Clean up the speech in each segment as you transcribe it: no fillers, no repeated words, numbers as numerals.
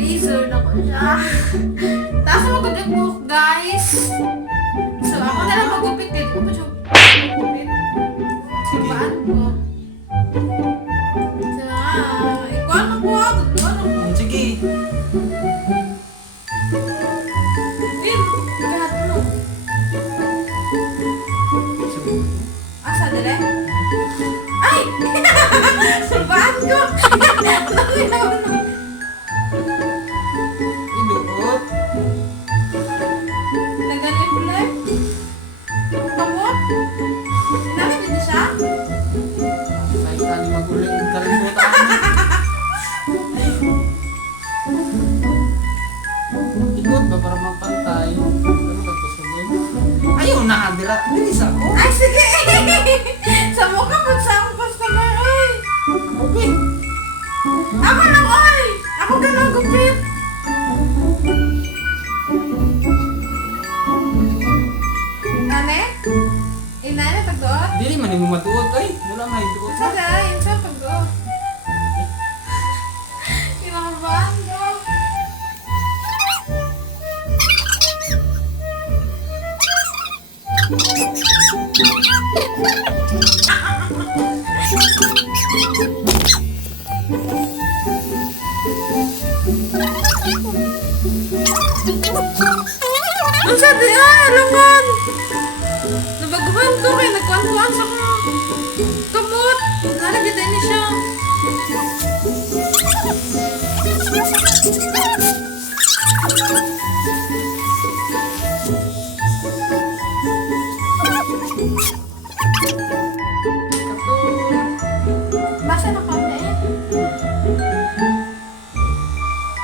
razor na ko siya. Tapos ako mag-book, guys. So, ako na lang magupit eh. Di ko pa siya magupit. Sabaan ko. So, ikaw na po. Sige. Win, lahat mo. Asa, dali? Ay! Sabaan ko! Inuot. Nagaling ulit. Kamot? Sinari din siya? Kahit saan maguling kalimutan. Inuot ba para mapantay? Ano ba ito sabihin? Ayaw na, dira. Bilis ako. Ay, sige! Sa mukha po sa akong customer, oy! Okay. Ako lang, oy! Ako ka lang gupit! Nane? Inane, pagdoot? Dili man yung matuot. Ay, wala may tuot. Sagay, insa pagdoot? Kinakabahan ko. Ang sabi, alangan! Nabaguhan ko kaya nagkuhan-kuhan sa ko. Kamot! Nalagyan ni siya. Basa na kami eh.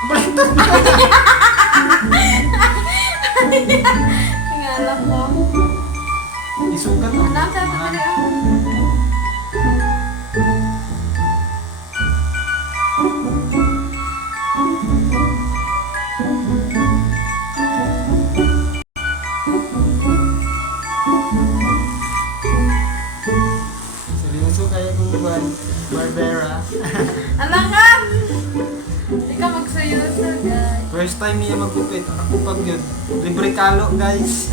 Baliktad na. Tingala ko. Isukat na. Anak, sa pabili ako. Seryoso kaya kung Barbera. Alangan! Hindi ka magsayosa, guys. First time niya magkupit. Ako pag yun. Libre kalo, guys.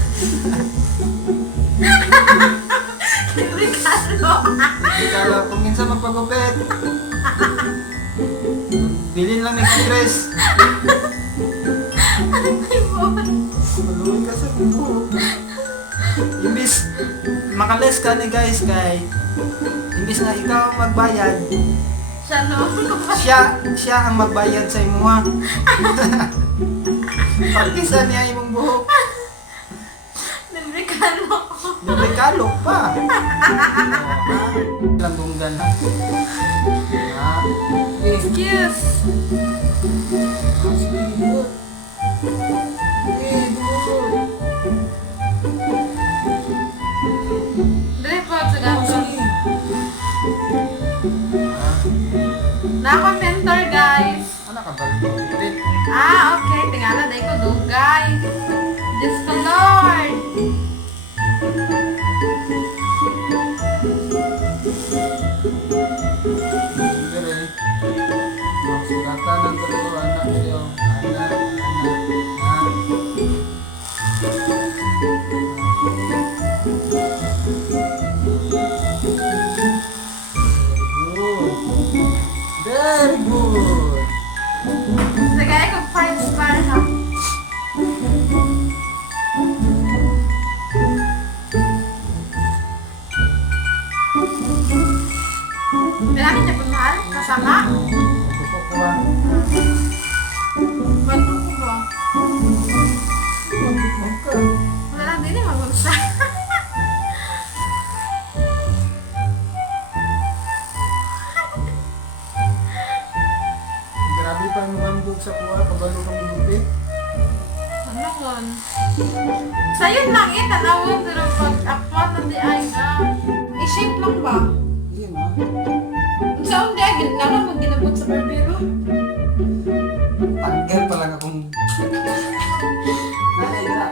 Ricardo! Libre kalo. Kung minsan magpagupit. Bilhin lang ng dress. Maluwin ka sa buho. Imbis, makales ka ni guys kay imbis na ikaw ang magbayad, Siya no? siya ang magbayad sa imo ha. Pagkisa niya imong buhok. Ricardo! Libre kalo pa. Lang dunggan ha. Ah, Excuse! Dali po, sa gato. Nako mentor, guys. Ano ka ba? Kupit. Ah, okay. Tingala, dahil ko dugay. Diyos ko, Lord. Dire. Magsugatan ng dalawa anak siyo. Very good. Sagay ko parts para ha. Bilangin niya po, mahal? Kasama? Tupo ko ha. Bato ko ba? Okay. Wala lang din eh, magulsa. Grabe pa ang mandog sa kuha. Kabalo kang gupit. Ano kon? Sa'yo lang eh, tanawin pero pag-upload na di ay na. I-shape lang ba? Yun ha. Saan di ay, ginawa mo ginabot sa barbero? Tanggal pa lang akong... Nanay na.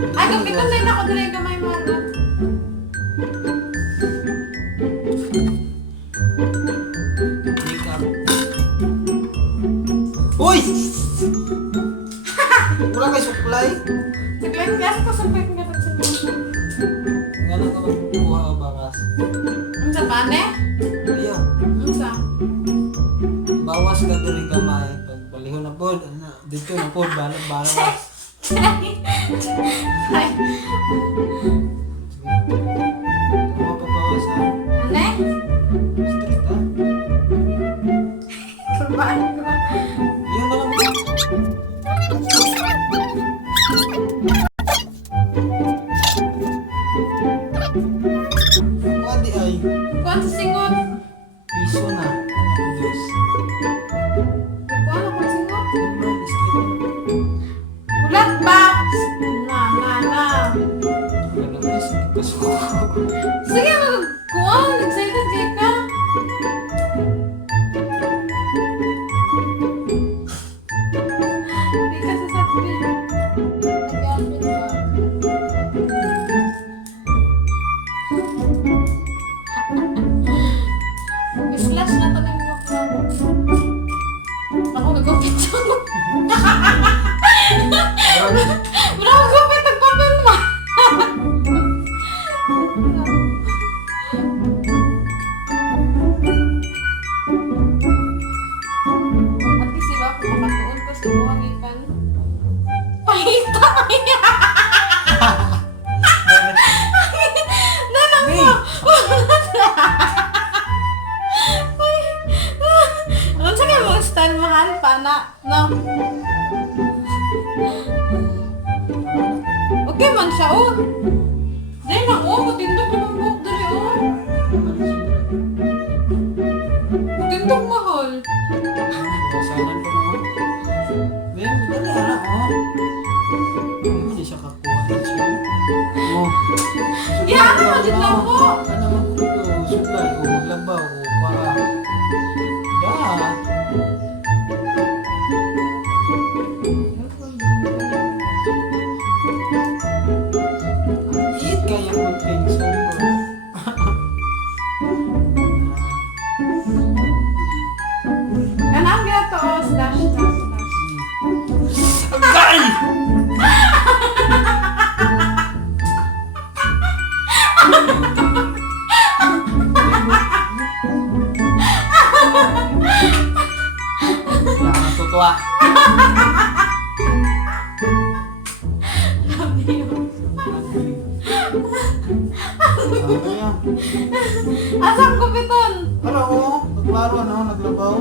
Ay, gupiton din ako dali gamay maro. Makeup. Uy! Wala kay supply? Saglit gas ko sa pek nga sa mga. Nga lang ka magkukuha o bakas. Ang sa pane? Ayaw. Ang sa? Bawas ka diri gamay. Pag balihon na pod. Dito na pod. Balas. Ay, Mga pabawas ha. ane? Street ha. Turbaan ko. Yun na lang. Kuha di ay. Kuan sa singot. Piso na. Dos. Kuan ako sa singot. Street. Ulat ba? Na. Wala na sige kasi. Sige, kuan. Excited di ka. Di ka sasakti. Nag-apit ba? Slash na to ng mukha. Ako nag-upit siya. Bro, gupit ang papel mo. At kasi ba, kung makatuon ko sa buhang ikan, pahita Nanang mo! Ano sa kayo mga stand mahal pa na, no? Okay man siya, oh. Dahil na, oh, matindog naman buhok dali, oh. Matindog mahal. Basahan ko na. Ngayon, dali ara oh. Hindi siya kakuha din siya. Oh. Yeah, ano man dyan lang po? Ano man po ito? Supply o maglabaw o para. Da. Eat kaya mag-pink sober. Anong ginato, oh, slash. Agay! Kailangan natutuwa. Asang gupiton? Hello, naglaro ano, naglabaw.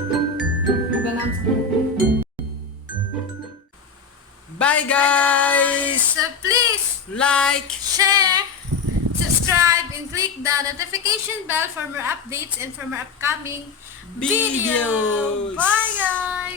Ganun sa Bye guys! So please, Like! share, subscribe, and click the notification bell for more updates and for more upcoming Videos. Bye guys!